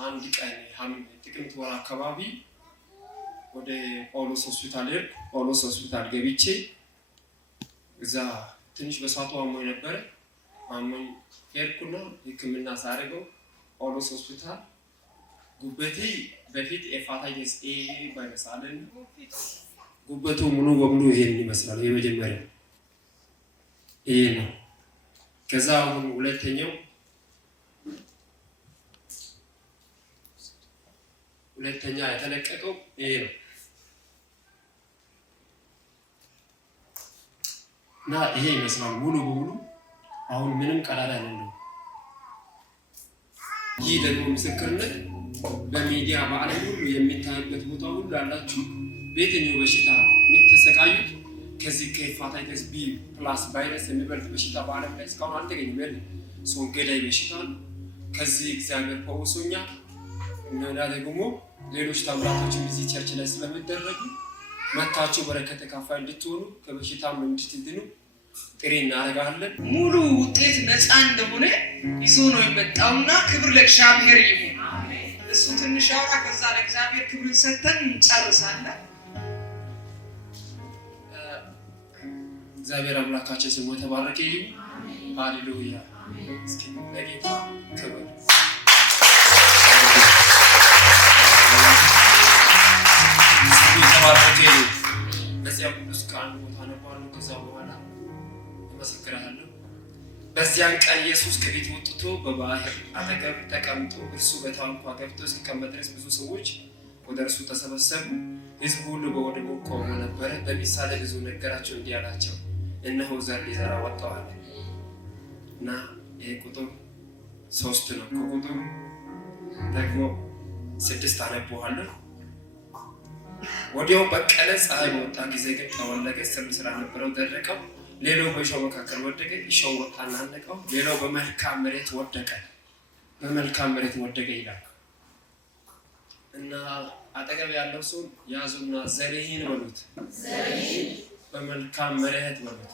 አንድ ቀን ጥቅምት ወር አካባቢ ወደ ጳውሎስ ሆስፒታል ገብቼ እዛ ትንሽ በሳቱ አሞኝ ነበር። አሞኝ ሄድኩና ሕክምና ሳደርገው ጳውሎስ ሆስፒታል ጉበቴ በፊት ኤፋታይተስ ኤ ቫይረስ አለን። ጉበቱ ሙሉ በሙሉ ይሄን ይመስላል። የመጀመሪያው ይሄ ነው። ከዛ አሁን ሁለተኛ የተለቀቀው ይሄ ነው እና ይሄ ይመስላል ሙሉ በሙሉ አሁን ምንም ቀዳዳ የለም። ይህ ደግሞ ምስክርነት በሚዲያ በዓለም ሁሉ የሚታይበት ቦታ ሁሉ ያላችሁ በየትኛው በሽታ የምትሰቃዩት ከዚህ ከሄፓታይተስ ቢ ፕላስ ቫይረስ የሚበልጥ በሽታ በዓለም ላይ እስካሁን አልተገኘም። ሰው ገዳይ በሽታ ከዚህ እግዚአብሔር ፈውሶኛል። እና ደግሞ ሌሎች ተአምራቶችም እዚህ ቸርች ላይ ስለሚደረጉ መታችሁ በረከት ተካፋይ እንድትሆኑ ከበሽታም እንድትድኑ ጥሪ እናደርጋለን። ሙሉ ውጤት ነፃ እንደሆነ ይዞ ነው የመጣውና ክብር ለእግዚአብሔር ይሁን። እሱ ትንሽ አውራ ከዛ ለእግዚአብሔር ክብርን ሰጥተን እንጨርሳለን። እግዚአብሔር አምላካችን ስሙ የተባረከ ይሁን። ሃሌሉያ። እስኪ ለጌታ ክብር ተባረከ። በዚያ ቅዱስ ቃል ቦታ ነባሉ። ከዛ በኋላ እመሰክራለሁ። በዚያን ቀን ኢየሱስ ከቤት ወጥቶ በባህር አጠገብ ተቀምጦ እርሱ በታንኳ ገብቶ እስኪቀመጥ ድረስ ብዙ ሰዎች ወደ እርሱ ተሰበሰቡ። ሕዝቡ ሁሉ በወደቡ ቆሞ ነበረ። በምሳሌ ብዙ ነገራቸው፣ እንዲህ አላቸው፣ እነሆ ዘር ሊዘራ ወጣው አለ እና ይሄ ቁጥር 3 ነው። ከቁጥሩ ደግሞ 6 አነብዋለሁ። ወዲያው በቀለ፣ ፀሐይ በወጣ ጊዜ ግን ተወለገ፣ ስር ስላልነበረው ደረቀው። ሌላው በእሾህ መካከል ወደቀ፣ እሾህ ወጣና አነቀው። ሌላው በመልካም መሬት ወደቀ ይላል እና አጠገብ ያለው ሰው ያዙና ዘርህን በሉት፣ በመልካም መሬት በሉት፣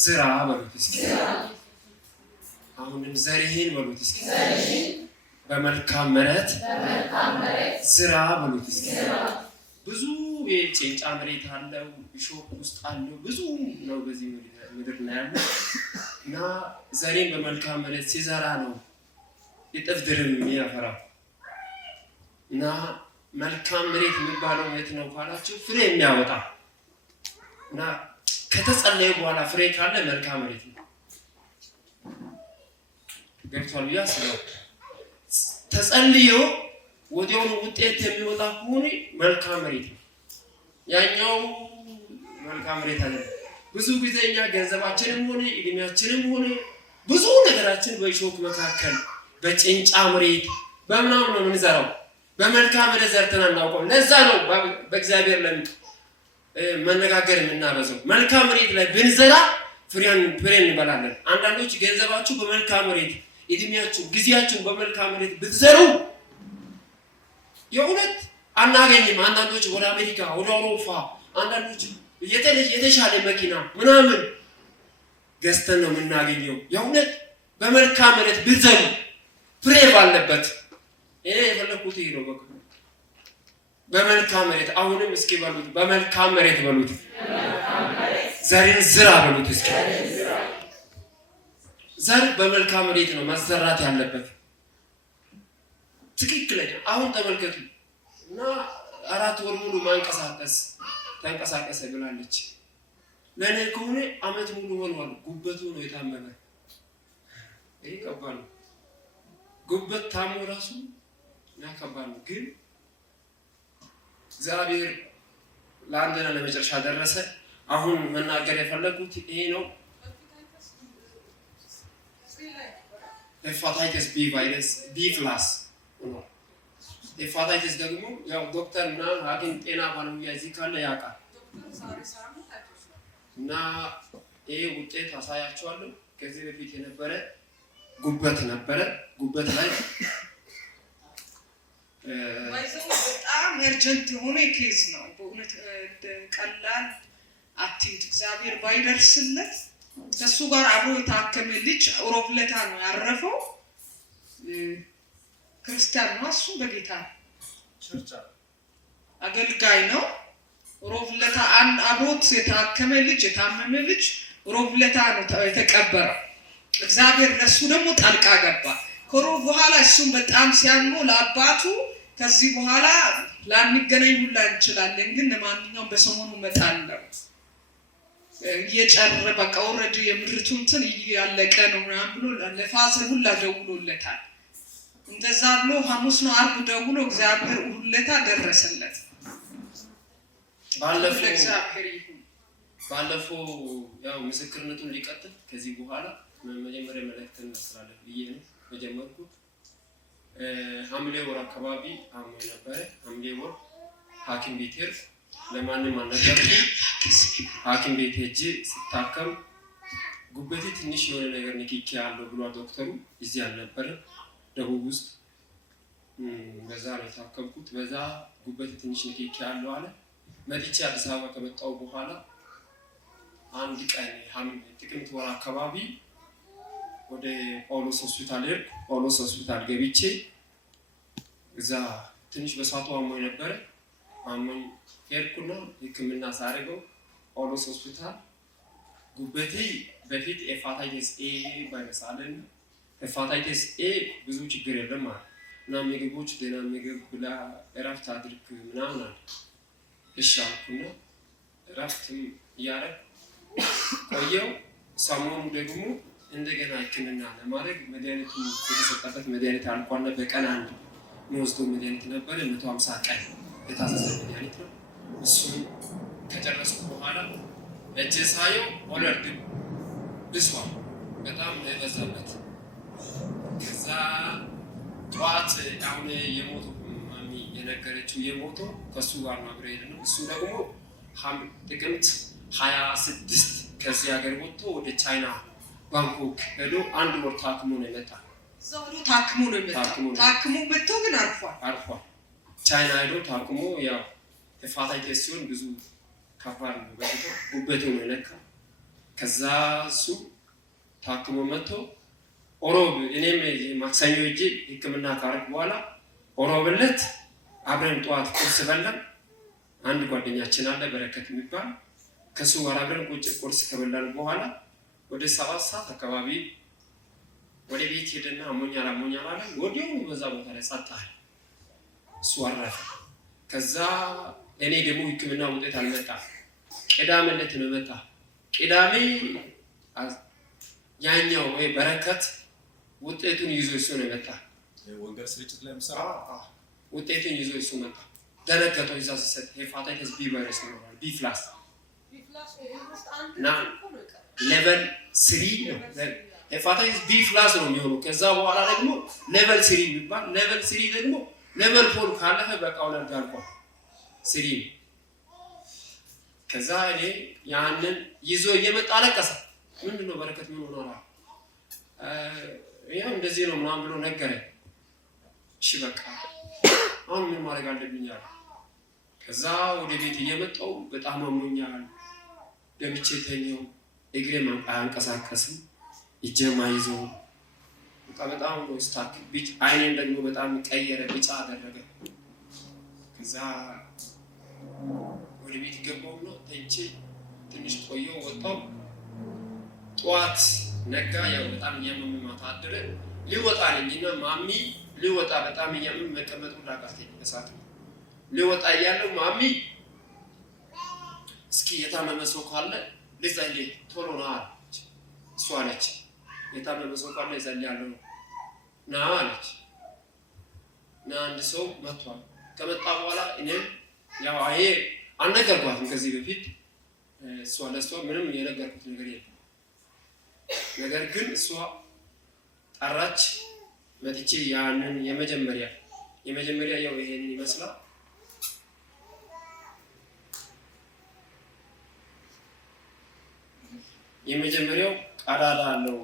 ዝራ በሉት። እስኪ አሁንም ዘርህን በሉት፣ እስኪ በመልካም መሬት ዝራ በሉት። እስኪ ብዙ የጭንጫ መሬት አለው፣ እሾህ ውስጥ አለው፣ ብዙ ነው በዚህ ምድር ላይ ያለው እና ዘሬን በመልካም መሬት ሲዘራ ነው እጥፍ ድርብ የሚያፈራው። እና መልካም መሬት የሚባለው የት ነው ካላችሁ ፍሬ የሚያወጣ እና ከተጸለየ በኋላ ፍሬ ካለ መልካም መሬት ነው። ገብቷል ብዬ አስባለሁ። ተጸልዮ ወዲያውኑ ውጤት የሚወጣ ከሆነ መልካም መሬት ነው። ያኛው መልካም መሬት አለ። ብዙ ጊዜ እኛ ገንዘባችንም ሆነ እድሜያችንም ሆነ ብዙ ነገራችን በእሾህ መካከል በጭንጫ መሬት በምናምን ነው የምንዘራው። በመልካም መሬት ዘርተን አናውቀውም። ለዛ ነው በእግዚአብሔር ላይ መነጋገር የምናበዛው። መልካም መሬት ላይ ብንዘራ ፍሬ እንበላለን። አንዳንዶች ገንዘባችሁ በመልካም መሬት፣ እድሜያችሁ፣ ጊዜያችሁን በመልካም መሬት ብትዘሩ የእውነት አናገኝም። አንዳንዶች ወደ አሜሪካ፣ ወደ አውሮፓ፣ አንዳንዶች የተሻለ መኪና ምናምን ገዝተን ነው የምናገኘው። የእውነት በመልካም መሬት ብትዘሩ ፍሬ ባለበት ይሄ የፈለኩት ይሄ ነው። በቃ በመልካም መሬት አሁንም እስኪ በሉት፣ በመልካም መሬት በሉት፣ ዘርን ዝራ በሉት። እስኪ ዘር በመልካም መሬት ነው መዘራት ያለበት። ትክክለኛ አሁን ተመልከቱ እና 4 ወር ሙሉ ተንቀሳቀሰ ብላለች። ለኔ ከሆነ አመት ሙሉ ሆኗል። ጉበቱ ነው የታመመ። ይሄ ከባድ ነው። ጉበት ታሞ ራሱ ከባድ ነው። ግን እግዚአብሔር ለአንድና ለመጨረሻ ደረሰ። አሁን መናገር የፈለጉት ይሄ ነው። ሄፓታይተስ ቢ ቫይረስ ቢ ፕላስ ነው። ሄፓታይተስ ደግሞ ያው ዶክተር እና ሐኪም ጤና ባለሙያ እዚህ ካለ ያውቃል እና ይሄ ውጤት አሳያችኋለሁ። ከዚህ በፊት የነበረ ጉበት ነበረ። ጉበት ላይ በጣም እርጀንት የሆነ ኬዝ ነው። በእውነት ቀላል አትዩት። እግዚአብሔር ባይደርስለት ከሱ ጋር አብሮ የታከመ ልጅ ሮብ ዕለት ነው ያረፈው። ክርስቲያን ነው። እሱ በጌታ ቸርች አገልጋይ ነው። ሮብ ዕለት አብሮት የታመመ ልጅ ሮብ ዕለት ነው የተቀበረው። እግዚአብሔር ለሱ ደግሞ ጣልቃ ገባ። ከሮብ በኋላ እሱም በጣም ሲያመው ለአባቱ ከዚህ በኋላ ላንገናኝ ሁላ እንችላለን፣ ግን ለማንኛውም በሰሞኑ እመጣለሁ እየጨረረ በቃ ኦልሬዲ የምድሪቱ እንትን እያለቀ ነው ምናምን ብሎ ለፋዘር ሁላ ደውሎለታል። እንደዛ ብሎ ሐሙስ ነው ዓርብ ደውሎ እግዚአብሔር ሁለታ ደረሰለት። ባለፈው ያው ምስክርነቱን ሊቀጥል ከዚህ በኋላ መጀመሪያ መልእክትን እናስተላልፍ ብዬ ነው የጀመርኩት። ሐምሌ ወር አካባቢ አሞኝ ነበረ። ሐምሌ ወር ሐኪም ቤት ሄድኩ። ለማንም አልነገርኩም። ሐኪም ቤት ሄጄ ስታከም ጉበቴ ትንሽ የሆነ ነገር ንክኪ ያለው ብሏል ዶክተሩ። እዚህ አልነበረም ደቡብ ውስጥ በዛ ነው የታከምኩት። በዛ ጉበቴ ትንሽ ንክኪ ያለው አለ። መጥቼ አዲስ አበባ ከመጣሁ በኋላ አንድ ቀን ጥቅምት ወር አካባቢ ወደ ጳውሎስ ሆስፒታል ሄድኩ። ጳውሎስ ሆስፒታል ገብቼ እዛ ትንሽ በሳቱ አሞኝ ነበረ። አሞኝ ሄድኩና ሕክምና ሳደርገው ጳውሎስ ሆስፒታል ጉበቴ በፊት ሄፓታይተስ ኤ ቫይረስ አለና ሄፓታይተስ ኤ ብዙ ችግር የለም ማለት እና ምግቦች ደህና ምግብ ብላ እረፍት አድርግ ምናምን አለ። እሺ አልኩና እረፍትም እያደረግኩ ቆየው። ሰሞኑ ደግሞ እንደገና ሕክምና ለማድረግ መድኃኒቱ የተሰጠበት መድኃኒት አልቋልና በቀን አንድ የሚወስደው መድኃኒት ነበረ። 150 ቀን የታዘዘ መድኃኒት ነው። እሱን ከጨረስኩ በኋላ እጄ ሳየው ኦልሬዲ ብሷል፣ በጣም የበዛበት። ከዛ ጠዋት አሁን የሞቱ ማሚ የነገረችው የሞተው ከሱ ጋር ነው አብረን ሄድን። እሱ ደግሞ ጥቅምት 26 ከዚህ ሀገር ወጥቶ ወደ ቻይና ባንኮክ ሄዶ 1 ወር ታክሞ ነው የመጣ። ታክሞ መጥቶ ግን አርፏል። ቻይና ሄዶ ታክሞ ያው ሄፓታይተስ ሲሆን ብዙ ከባድ ነው። በፊት ጉበቱ ነው የነካ። ከዛ እሱ ታክሞ መጥቶ ኦሮብ እኔም ማክሰኞ ሄጄ ሕክምና ካረግ በኋላ ኦሮብ ዕለት አብረን ጠዋት ቁርስ በላን። አንድ ጓደኛችን አለ በረከት የሚባል ከሱ ጋር አብረን ቁርስ ከበላን በኋላ ወደ 7 ሰዓት አካባቢ ወደ ቤት ሄደና አሞኛል አለ። ወዲያው በዛ ቦታ ላይ ጸጥ አለ። እሱ አረፈ። ከዛ እኔ ደግሞ ሕክምና ውጤት አልመጣም። ቅዳሜ ዕለት ነው መጣ። ቅዳሜ ያኛው ወይ በረከት ውጤቱን ይዞ እሱ ነው መጣ። ወንጌል ስርጭት ላይ ምሰራ ውጤቱን ይዞ እሱ መጣ። ደረከተው ይዛ ሲሰጥ ሄፓታይተስ ቢ ቫይረስ ነው ቢ ፕላስ እና ሌቨል 3 ነው። ሄፓታይተስ ቢ ፕላስ ነው የሚሆነው። ከዛ በኋላ ደግሞ ሌቨል 3 የሚባል ሌቨል 3 ደግሞ ሌቨል 4 ካለፈ በቃ ወለድ አልቋል 3። ከዛ እኔ ያንን ይዞ እየመጣ አለቀሰ። ምንድነው በረከት ምን ሆኗል? ያው እንደዚህ ነው ምናምን ብሎ ነገረ። እሺ በቃ አሁን ምን ማድረግ አለብኝ አለ። ከዛ ወደ ቤት እየመጣው በጣም አሞኛል፣ ደምቼ ተኛው፣ እግሬም አያንቀሳቀስም፣ እጄም አይዞም፣ በጣም ነው ስታክ ቢጭ። አይኔን ደግሞ በጣም ቀየረ፣ ቢጫ አደረገ። ከዛ ወደ ቤት ገባው ነው ተንቼ ትንሽ ቆየው፣ ወጣው። ጠዋት ነጋ። ያው በጣም እያመመኝ ማታ አደረ። ሊወጣ ነኝና ማሚ ሊወጣ በጣም እያመመኝ መቀመጥ ሁላ አቃተኝ። በሰዓቱ ሊወጣ እያለሁ ማሚ እስኪ የታመመ ሰው ካለ ልጸልይ ቶሎ ና አለች። እሷ አለች የታመመ ሰው ካለ እጸልያለሁ ና አለች። እና አንድ ሰው መጥቷል። ከመጣ በኋላ እኔም ያው አይ አልነገርኳትም ከዚህ በፊት እሷ ለእሷ ምንም የነገርኩት ነገር የለም። ነገር ግን እሷ ጠራች። መጥቼ ያንን የመጀመሪያ ያው ይሄንን ይመስላል። የመጀመሪያው ቀዳዳ አለው፣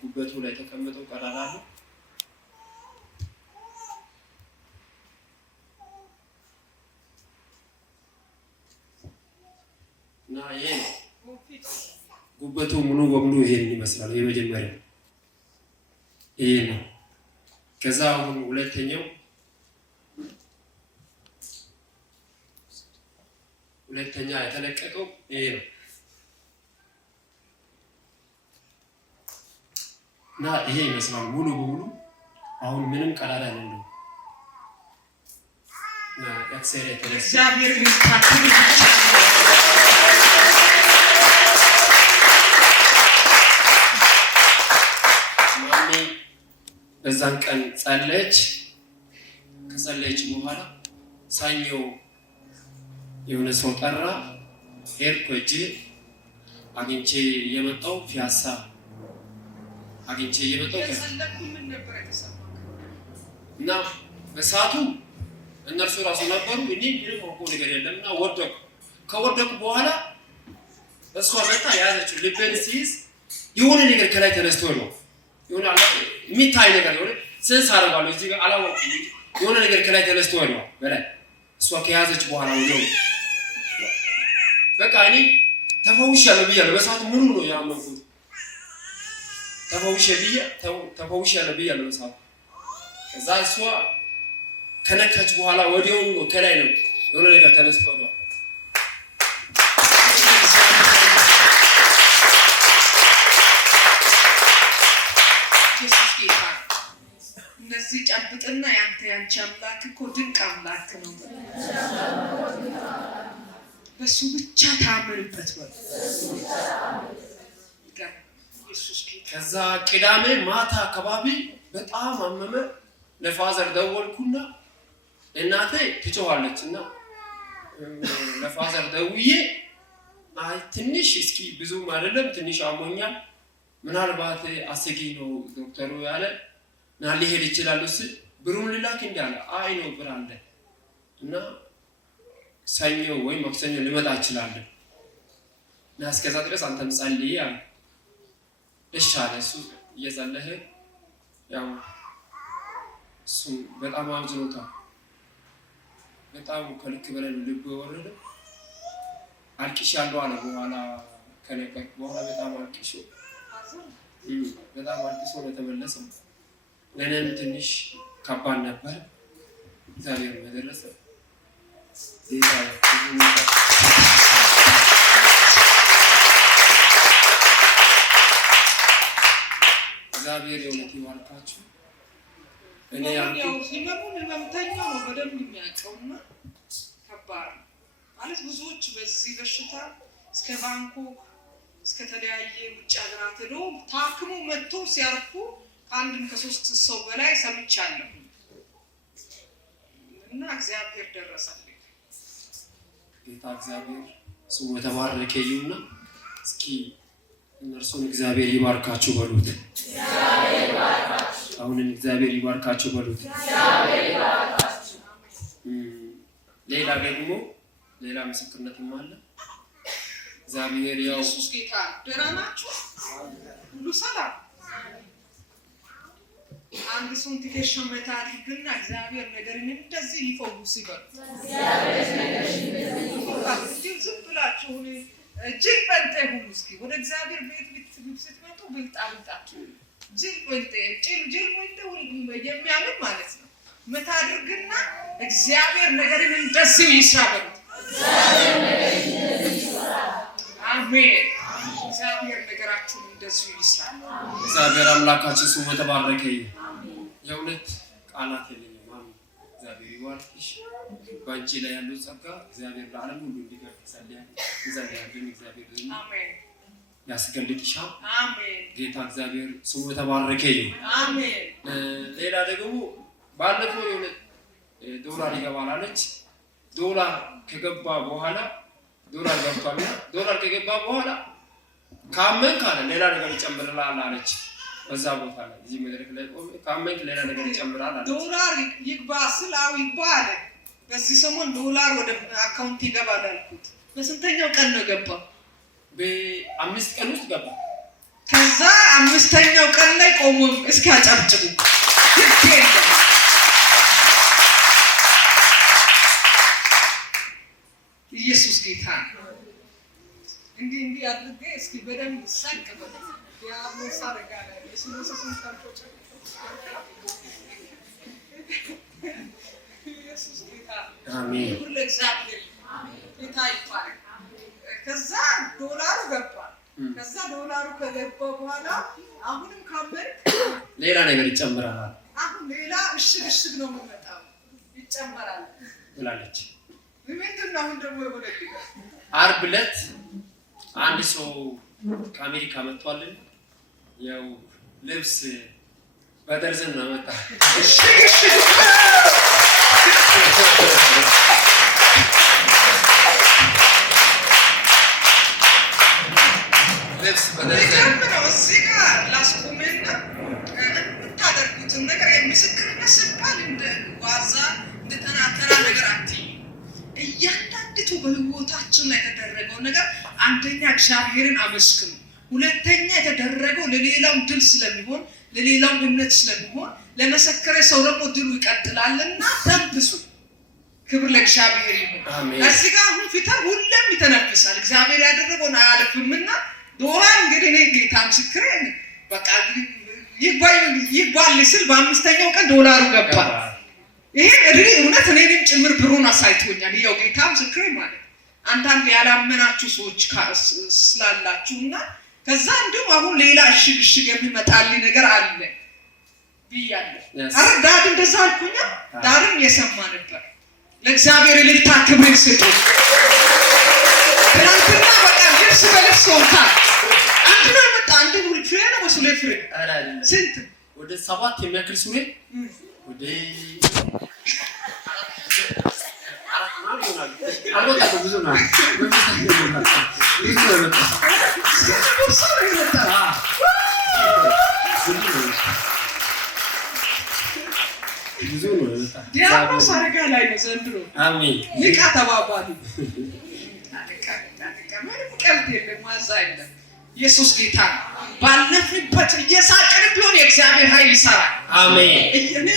ጉበቱ ላይ ተቀምጠው ቀዳዳ አለው። እና ይሄ ጉበቱ ሙሉ በሙሉ ይሄን ይመስላል። የመጀመሪያው ይሄ ነው። ከዛ አሁን ሁለተኛ የተለቀቀው ይሄ ነው እና ይሄ ይመስላል ሙሉ በሙሉ አሁን ምንም ቀዳዳ የሌለው እና ኤክስሬ እግዚአብሔር ይመስገን። ማሚ በዛን ቀን ጸለየች። ከጸለየች በኋላ ሰኞ የሆነ ሰው ጠራ። ሄድኩ እጄ አግኝቼ የመጣው ፒያሳ አግኝቼ የመጣው እና በሰዓቱ እነርሱ ራሱ ነበሩ። እኔ ምንም አውቀው ነገር የለም እና ወደቁ። ከወደቁ በኋላ እሷ መጣ ያዘችው። ልቤን ሲይዝ የሆነ ነገር ከላይ ተነስቶ ነው የሆነ የሚታይ ነገር የሆነ ስንስ አደርጋለሁ እዚህ ጋር አላወቅኩም። የሆነ ነገር ከላይ ተነስቶ ነው በላይ እሷ ከያዘች በኋላ ነው በቃ እኔ ተፈውሻለሁ ብያለሁ። በሰዓቱ ሙሉ ነው ያመንኩት። ተፈውሻለሁ ብያለሁ በሰዓቱ። ከዛ እሷ ከነካች በኋላ ወዲያውኑ ነው ከላይ ነው የሆነ ነገር ተነስቶ ነው። እነዚህ ጨብጥና ያንቺ አምላክ እኮ ድንቅ አምላክ ነው። በሱ ብቻ ታምርበት በል። ከዛ ቅዳሜ ማታ አካባቢ በጣም አመመ። ለፋዘር ደወልኩና እናቴ ትጮኻለች እና ለፋዘር ደውዬ አይ ትንሽ እስኪ ብዙም አይደለም ትንሽ አሞኛል፣ ምናልባት አስጊ ነው ዶክተሩ ያለ እና ሊሄድ ይችላል ስል ብሩን ልላክ እንዳለ አይ ነው ብር አለ እና ሰኞ ወይ ማክሰኞ ልመጣ እችላለሁ እና እስከዛ ድረስ አንተም ጸልይ አለ። እሺ አለ። እሱ እየጸለየ ያው እሱ በጣም አዝኖታል። በጣም ከልክ በላይ ልብ ወረደ። አልቅሻለሁ አለ። በኋላ ከነገርኩ በኋላ በጣም አልቅሶ ነው የተመለሰው። ለእኔም ትንሽ ከባድ ነበር። እግዚአብሔር መደረሰ እግዚአብሔር የእውነት ይባርካችሁ። እኔ ያው ሲመሙን ህመምተኛው ነው በደንብ የሚያውቀውና ከባድ ማለት ብዙዎች በዚህ በሽታ እስከ ባንኮክ እስከ ተለያየ ውጭ ሀገራት ሄዶ ታክሞ መጥቶ ሲያርፉ ከአንድም ከሶስት ሰው በላይ ሰምቻለሁ እና እግዚአብሔር ደረሰልኝ። ጌታ እግዚአብሔር ስሙ የተባረከ ይሁንና እስኪ እነርሱን እግዚአብሔር ይባርካችሁ በሉት። አሁንም እግዚአብሔር ይባርካችሁ በሉት። ሌላ ደግሞ ሌላ ምስክርነትም አለ። እግዚአብሔር ያው ኢየሱስ ጌታ ደህና ናችሁ? ሁሉ ሰላም? አንድ ሰው ትከሻ መታ አድርግና እግዚአብሔር ነገርን እንደዚህ ሊፈውስ ይበል። እግዚአብሔር ነገርን እንደዚህ ሊፈውስ ዝም ብላችሁ ጅል በልጤ ሁሉ እስኪ ወደ እግዚአብሔር ቤት ስትመጡ ብልጣችሁ ጅል በልጤ ጅል የሚያምን ማለት ነው መታ አድርግና እግዚአብሔር ነገርን እንደዚህ ይስራበል። እግዚአብሔር ነገርን እንደዚህ ይስራበል። አሜን። እግዚአብሔር ነገራችሁን እንደዚህ ይስራል። እግዚአብሔር አምላካችን ስሙ የተባረከ ይሁን። የእውነት ቃላት የለኝም። አሜን። እግዚአብሔር ይባርክሽ። በአንቺ ላይ ያለው ጸጋ እግዚአብሔር ለዓለም ሁሉ እንዲገልጥ ጸልያለሁ። እግዚአብሔር አሜን ያስገልጥሻል። አሜን። ጌታ እግዚአብሔር ስሙ የተባረከ ይሁን። አሜን። ሌላ ደግሞ ባለፈው የሆነ ዶላር ይገባል አለች። ዶላር ከገባ በኋላ ዶላር ገብቷልና ዶላር ከገባ በኋላ ካመንክ አለ ሌላ ነገር ይጨምርልሃል አለች። በዛ ቦታ ላይ እዚህ መድረክ ላይ ቆሜ ካመንክ ሌላ ነገር ይጨምራል አለች። ዶላር ይግባ ስላው ይግባ አለ። በዚህ ሰሞን ዶላር ወደ አካውንት ይገባል አልኩት። በስንተኛው ቀን ነው ገባው? በ5 ቀን ውስጥ ገባ። ከዛ 5ኛው ቀን ላይ ቆሞ እስኪ አጨብጭቡ። ኢየሱስ ጌታ እንዲህ አድርጌ እስኪ በደንብ ሰቅ በል ያው ሳረጋ ላይ ኢየሱስ ክርስቶስ አሜን። ክብር ለእግዚአብሔር ጌታ ይባረክ። ከዛ ዶላሩ ገባ። ከዛ ዶላሩ ከገባ በኋላ አሁንም ካመርክ ሌላ ነገር ይጨምራል። አሁን ሌላ እሽግ ነው የሚመጣው ይጨመራል ብላለች። ምንድን ነው አሁን ደግሞ የሆነ ዓርብ ዕለት አንድ ሰው ከአሜሪካ መጥቷልን ያው ልብስ በደርዘን ነው መጣ። ልብስ በደርዘን ነው እዚህ ጋር ላስቆመና የምታደርጉትን ነገር የምስክርነት ሲባል እንደ ዋዛ እንደ ተራ ነገር አትይ። እያንዳንዲቱ በህይወታችን ላይ የተደረገው ነገር አንደኛ እግዚአብሔርን አመስግኑ፣ ሁለተኛ የተደረገው ለሌላው ድል ስለሚሆን ለሌላው እምነት ስለሚሆን ለመሰከረ ሰው ደግሞ ድሉ ይቀጥላልና ተንፍሱ። ክብር ለእግዚአብሔር ይሁን። እዚህ ጋር አሁን ፊታ ሁሉም ይተነፍሳል። እግዚአብሔር ያደረገውን አያልፍምና ዶላር እንግዲህ እኔ ጌታ ምስክሬ በቃ ይባል ስል በአምስተኛው ቀን ዶላሩ ገባ። ይሄ እውነት እኔንም ጭምር ብሩን አሳይቶኛል። ያው ጌታ ምስክሬ ማለት አንዳንድ ያላመናችሁ ሰዎች ስላላችሁና ከዛ እንዲሁም አሁን ሌላ እሽግ የሚመጣልኝ ነገር አለ ብያለሁ። አረ ዳድ እንደዛ አልኩኛ። ዳድም የሰማ ነበር። ለእግዚአብሔር እልልታ ክብር ስጡ። ትናንትና በቃ ልብስ በልብስ ሆንታል። አንድ ነው መጣ። አንድ ፍሬ ነው ወስለ ፍሬ ስንት ወደ 7 የሚያክል ሱሪ ወደ ብዙ ነው። ዲያቆስ አረጋ ላይ ነው ዘንድሮ። አሜን። ሊቃ ተባባሉ። ቀልድ የለም፣ ማዛ የለም። ኢየሱስ ጌታ ነው። ባለፍንበት እየሳቅን ቢሆን የእግዚአብሔር ኃይል ይሰራል። አሜን። እኔ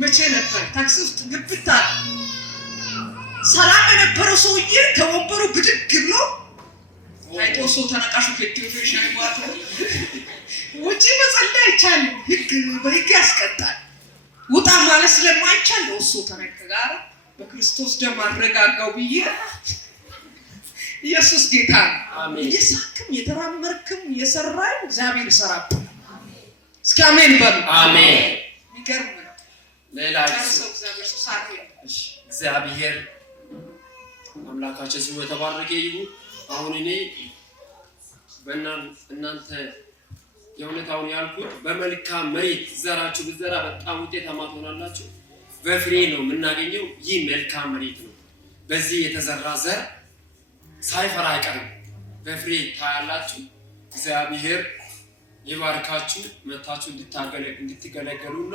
መቼ ነበር ታክሲ ውስጥ ግብታ ሰላም የነበረው ሰውዬ ከወንበሩ ብድግ ብሎ አይጦሶ ተነቃሹ ከኢትዮጵያ ሻይባቱ ውጪ መጸለይ አይቻልም። በህግ ያስቀጣል። ውጣ ማለት ስለማይቻል እሱ ተነቀጋራ በክርስቶስ ደም አረጋጋው ብዬ ኢየሱስ ጌታ ነው። አሜን። እየሳክም የተራመርክም የሰራው እግዚአብሔር ይሰራል። እስኪ አሜን በሉ። አሜን። ይገርም ነው። ሌላ እግዚአብሔር አምላካችን ስሙ የተባረከ ይሁን። አሁን እኔ እናንተ የእውነታውን ያልኩት በመልካም መሬት ዘራችሁ ብትዘራ በጣም ውጤታማ ትሆናላችሁ። በፍሬ ነው የምናገኘው። ይህ መልካም መሬት ነው። በዚህ የተዘራ ዘር ሳይፈራ አይቀርም። በፍሬ ታያላችሁ። እግዚአብሔር ይባርካችሁ። መታችሁ እንድትገለገሉና